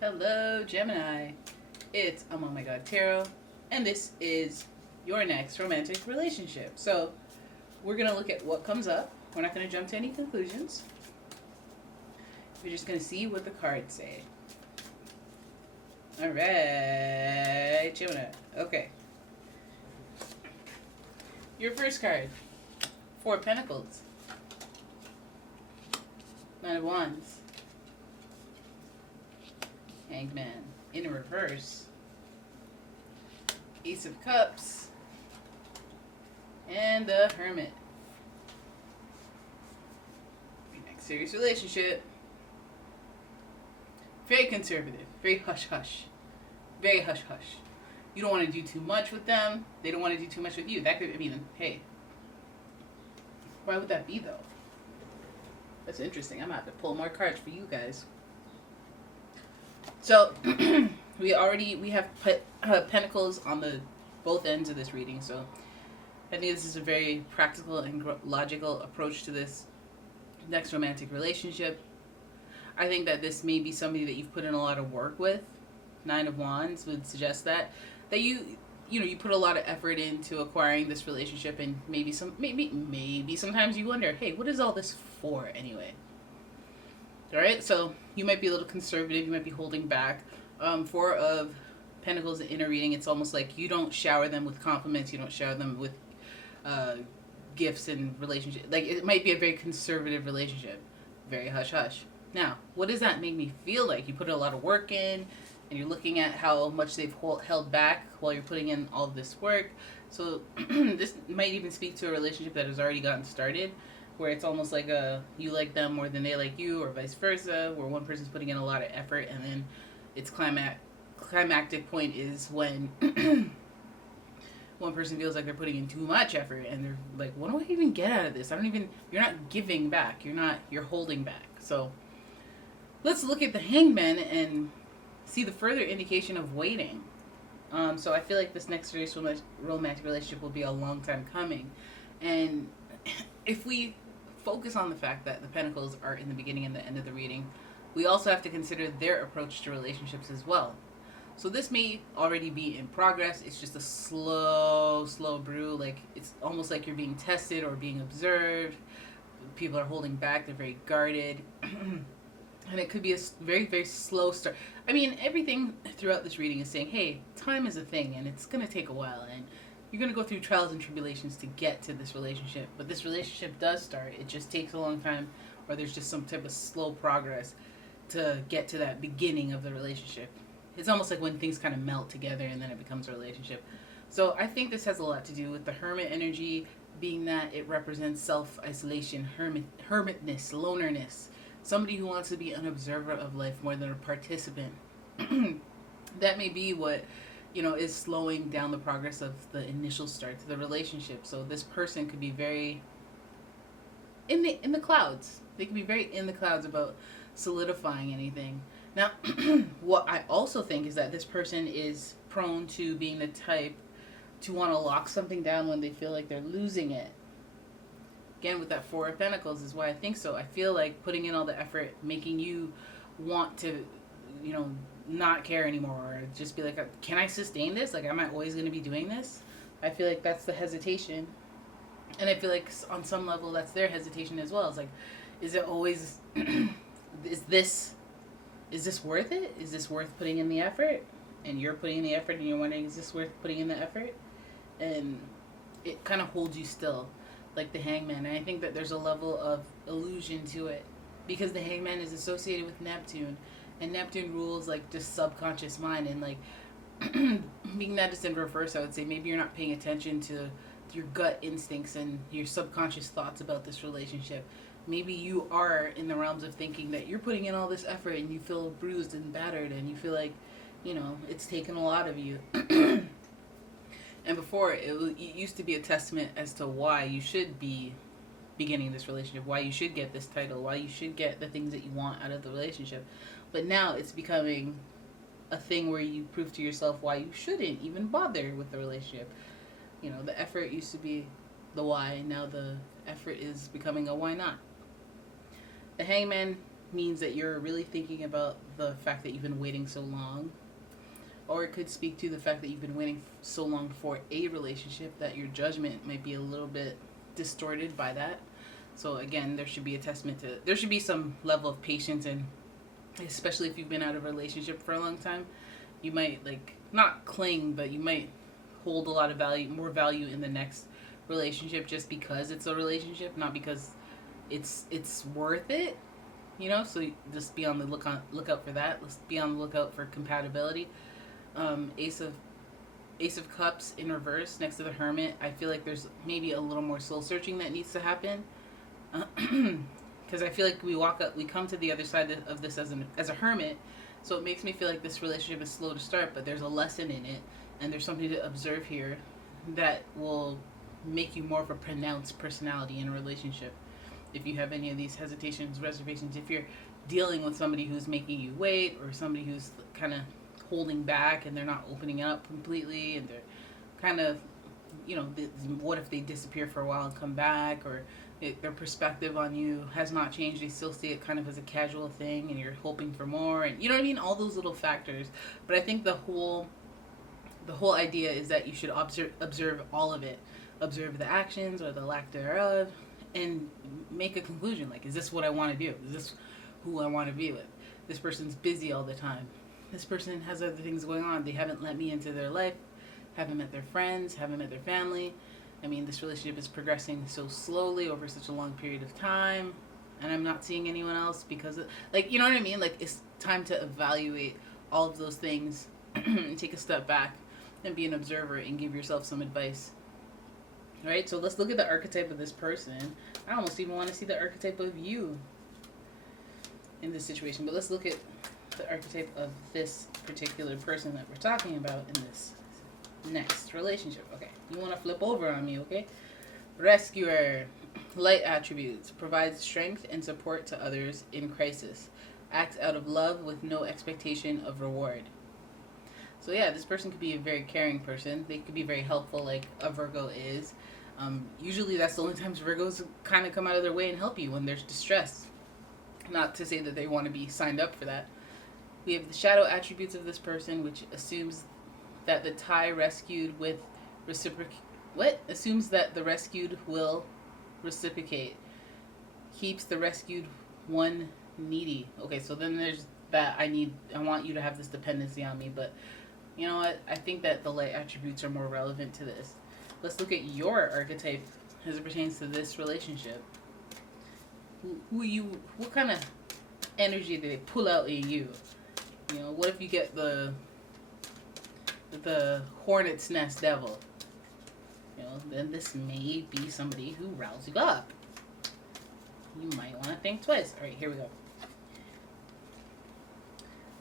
Hello, Gemini. It's umomg.tarot, and this is your next romantic relationship. So, we're going to look at what comes up. We're not going to jump to any conclusions. We're just going to see what the cards say. All right, Gemini. Okay. Your first card, Four of Pentacles, Nine of Wands, Hanged Man in reverse, Ace of Cups, and the Hermit. Your next serious relationship. Very conservative, very hush-hush. Very hush-hush. You don't want to do too much with them. They don't want to do too much with you. That could, hey. Why would that be, though? That's interesting. I'm going to have to pull more cards for you guys. So, we have pentacles on both ends of this reading. So, I think this is a very practical and logical approach to this next romantic relationship. I think that this may be somebody that you've put in a lot of work with. Nine of Wands would suggest that you put a lot of effort into acquiring this relationship, and maybe sometimes you wonder, hey, what is all this for anyway? All right, so you might be a little conservative, you might be holding back. Four of Pentacles in a reading, it's almost like you don't shower them with compliments, you don't shower them with gifts and relationship. Like, it might be a very conservative relationship, very hush hush. Now, what does that make me feel like? You put a lot of work in, and you're looking at how much they've held back while you're putting in all this work. So this might even speak to a relationship that has already gotten started, where it's almost like you like them more than they like you, or vice versa, where one person's putting in a lot of effort, and then its climactic point is when one person feels like they're putting in too much effort, and they're like, what do I even get out of this? You're not giving back, you're holding back. So let's look at the Hangman and see the further indication of waiting. So I feel like this next serious romantic relationship will be a long time coming. And if we focus on the fact that the Pentacles are in the beginning and the end of the reading, we also have to consider their approach to relationships as well. So this may already be in progress. It's just a slow brew. Like, it's almost like you're being tested or being observed. People are holding back. They're very guarded. And it could be a very, very slow start. I mean, everything throughout this reading is saying, hey, time is a thing, and it's going to take a while, and you're going to go through trials and tribulations to get to this relationship. But this relationship does start. It just takes a long time, or there's just some type of slow progress to get to that beginning of the relationship. It's almost like when things kind of melt together, and then it becomes a relationship. So I think this has a lot to do with the Hermit energy, being that it represents self-isolation, hermitness, lonerness. Somebody who wants to be an observer of life more than a participant. That may be what, is slowing down the progress of the initial start to the relationship. So this person could be very in the clouds. They could be very in the clouds about solidifying anything. Now, what I also think is that this person is prone to being the type to want to lock something down when they feel like they're losing it. Again, with that Four of Pentacles is why I think so. I feel like putting in all the effort, making you want to, not care anymore, or just be like, can I sustain this? Like, am I always going to be doing this? I feel like that's the hesitation. And I feel like on some level that's their hesitation as well. It's like, is it always, is this worth it? Is this worth putting in the effort? And you're putting in the effort and you're wondering, is this worth putting in the effort? And it kind of holds you still, like the Hangman. And I think that there's a level of illusion to it, because the Hangman is associated with Neptune, and Neptune rules like just subconscious mind. And like being that it's in reverse, I would say maybe you're not paying attention to your gut instincts and your subconscious thoughts about this relationship. Maybe you are in the realms of thinking that you're putting in all this effort and you feel bruised and battered, and you feel like, it's taken a lot of you. And before, it used to be a testament as to why you should be beginning this relationship, why you should get this title, why you should get the things that you want out of the relationship. But now it's becoming a thing where you prove to yourself why you shouldn't even bother with the relationship. The effort used to be the why, now the effort is becoming a why not. The Hangman means that you're really thinking about the fact that you've been waiting so long, or it could speak to the fact that you've been waiting so long for a relationship that your judgment might be a little bit distorted by that. So again, there should be a testament to, there should be some level of patience, and especially if you've been out of a relationship for a long time, you might like not cling, but you might hold a lot of value, more value in the next relationship just because it's a relationship, not because it's worth it, you know. So just be on the lookout for that. Let's be on the lookout for compatibility. Ace of Cups in reverse next to the Hermit. I feel like there's maybe a little more soul searching that needs to happen, because I feel like we come to the other side of this as a hermit. So it makes me feel like this relationship is slow to start, but there's a lesson in it, and there's something to observe here that will make you more of a pronounced personality in a relationship. If you have any of these hesitations, reservations, if you're dealing with somebody who's making you wait, or somebody who's kind of holding back and they're not opening up completely, and they're kind of, you know, what if they disappear for a while and come back, or their perspective on you has not changed, they still see it kind of as a casual thing, and you're hoping for more, and you know what I mean, all those little factors. But I think the whole idea is that you should observe all of it, observe the actions or the lack thereof, and make a conclusion. Like, is this what I want to do? Is this who I want to be with? This person's busy all the time. This person has other things going on. They haven't let me into their life, haven't met their friends, haven't met their family. I mean, this relationship is progressing so slowly over such a long period of time, and I'm not seeing anyone else because of, like, you know what I mean? Like, it's time to evaluate all of those things and take a step back and be an observer and give yourself some advice. All right, so let's look at the archetype of this person. I almost even want to see the archetype of you in this situation, but let's look at the archetype of this particular person that we're talking about in this next relationship. Okay, you want to flip over on me, okay? Rescuer. Light attributes. Provides strength and support to others in crisis. Acts out of love with no expectation of reward. So yeah, this person could be a very caring person. They could be very helpful, like a Virgo is. Usually that's the only times Virgos kind of come out of their way and help you, when there's distress. Not to say that they want to be signed up for that. We have the shadow attributes of this person, which assumes that the tie rescued with assumes that the rescued will reciprocate. Keeps the rescued one needy. Okay, so then there's that I want you to have this dependency on me, but you know what? I think that the light attributes are more relevant to this. Let's look at your archetype as it pertains to this relationship. What kind of energy do they pull out in you? You know, what if you get the hornet's nest devil? You know, then this may be somebody who riles you up. You might want to think twice. All right, here we go.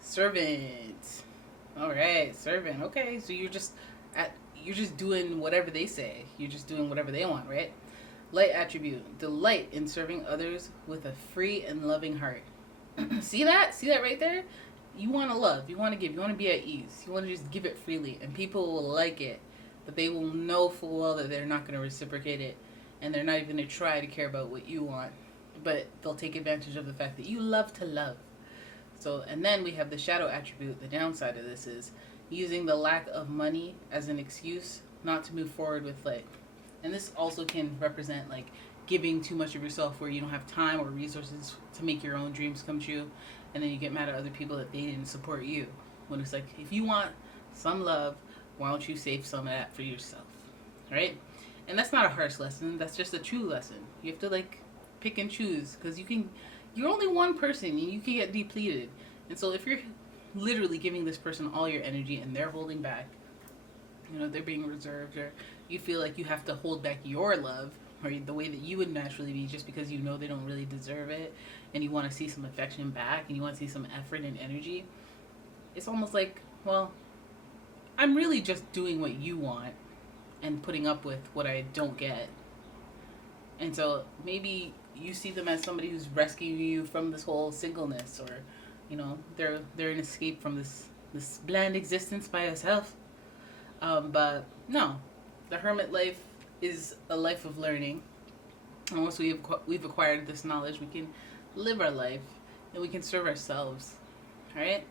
Servant. All right, servant. Okay, so you're just doing whatever they say. You're just doing whatever they want, right? Light attribute. Delight in serving others with a free and loving heart. See that? See that right there? You want to love. You want to give. You want to be at ease. You want to just give it freely, and people will like it, but they will know full well that they're not going to reciprocate it, and they're not even going to try to care about what you want, but they'll take advantage of the fact that you love to love. So, and then we have the shadow attribute. The downside of this is using the lack of money as an excuse not to move forward with life. And this also can represent like giving too much of yourself where you don't have time or resources to make your own dreams come true, and then you get mad at other people that they didn't support you. When it's like, if you want some love, why don't you save some of that for yourself, right? And that's not a harsh lesson. That's just a true lesson. You have to like pick and choose, because you're only one person and you can get depleted. And so if you're literally giving this person all your energy and they're holding back, you know, they're being reserved, or you feel like you have to hold back your love or the way that you would naturally be just because you know they don't really deserve it, and you want to see some affection back and you want to see some effort and energy, it's almost like, well, I'm really just doing what you want and putting up with what I don't get. And so maybe you see them as somebody who's rescuing you from this whole singleness, or you know, they're an escape from this bland existence by yourself. But no, the hermit life is a life of learning. And once we've acquired this knowledge, we can live our life and we can serve ourselves. All right.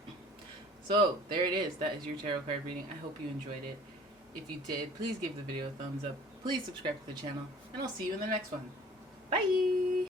So there it is. That is your tarot card reading. I hope you enjoyed it. If you did, please give the video a thumbs up. Please subscribe to the channel, and I'll see you in the next one. Bye.